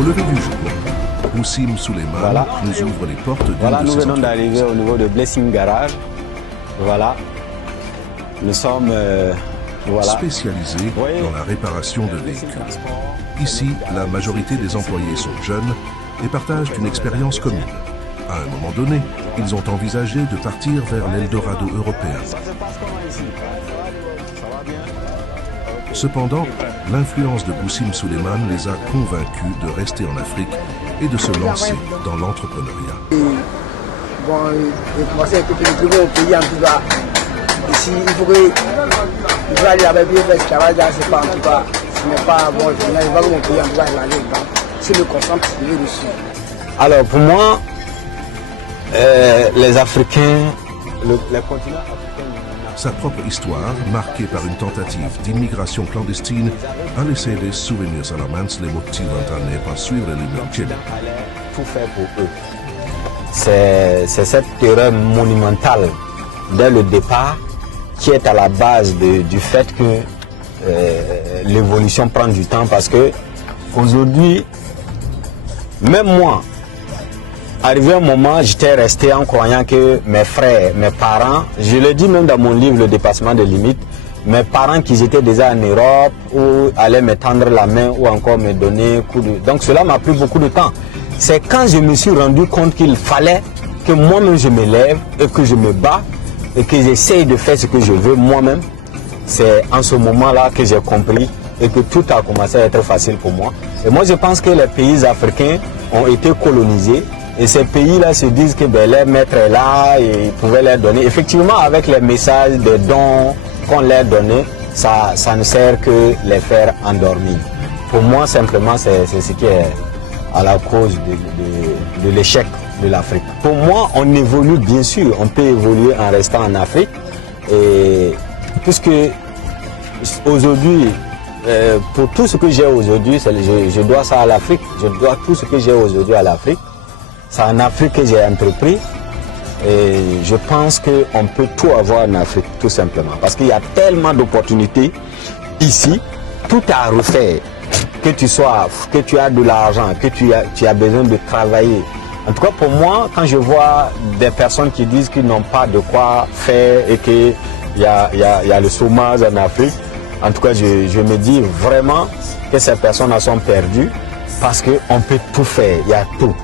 Au lever du jour, Boussim Souleiman nous ouvre les portes d'une de ses entreprises. Nous venons d'arriver au niveau de Blessing Garage. Voilà. Nous sommes spécialisés dans la réparation de véhicules. Ici, la majorité des employés sont jeunes et partagent une expérience commune. À un moment donné, ils ont envisagé de partir vers l'Eldorado européen. Cependant, l'influence de Boussim Souleiman les a convaincus de rester en Afrique et de se lancer dans l'entrepreneuriat. Bon, je pensais que je trouvais au pays en tout cas. Ici, il faut que je vais aller là-bas et faire ce travail là, c'est pas en tout cas. Ce n'est pas bon, je n'arrive pas mon pays en tout cas, je me concentre sur le dessus. Alors pour moi, les Africains, les continents africains... Sa propre histoire, marquée par une tentative d'immigration clandestine, a laissé des souvenirs alarmants les motivant à ne pas suivre l'immersion. Tout faire pour eux. C'est cette erreur monumentale dès le départ qui est à la base du fait que l'évolution prend du temps, parce que aujourd'hui, même moi, arrivé un moment, j'étais resté en croyant que mes frères, mes parents, je le dis même dans mon livre Le dépassement des limites, mes parents qui étaient déjà en Europe ou allaient me tendre la main ou encore me donner coup de... Donc cela m'a pris beaucoup de temps. C'est quand je me suis rendu compte qu'il fallait que moi-même je me lève et que je me bats et que j'essaye de faire ce que je veux moi-même. C'est en ce moment-là que j'ai compris et que tout a commencé à être facile pour moi. Et moi je pense que les pays africains ont été colonisés. Et ces pays-là se disent que leur maître est là et ils pouvaient leur donner. Effectivement, avec les messages des dons qu'on leur donnait, ça ne sert que les faire endormir. Pour moi, simplement, c'est ce qui est à la cause de l'échec de l'Afrique. Pour moi, on évolue, bien sûr, on peut évoluer en restant en Afrique. Et puisque aujourd'hui, pour tout ce que j'ai aujourd'hui, je dois ça à l'Afrique. Je dois tout ce que j'ai aujourd'hui à l'Afrique. C'est en Afrique que j'ai entrepris et je pense qu'on peut tout avoir en Afrique, tout simplement. Parce qu'il y a tellement d'opportunités ici, tout à refaire, que tu as de l'argent, que tu as besoin de travailler. En tout cas, pour moi, quand je vois des personnes qui disent qu'ils n'ont pas de quoi faire et qu'il y a le chômage en Afrique, en tout cas, je me dis vraiment que ces personnes sont perdues parce qu'on peut tout faire, il y a tout.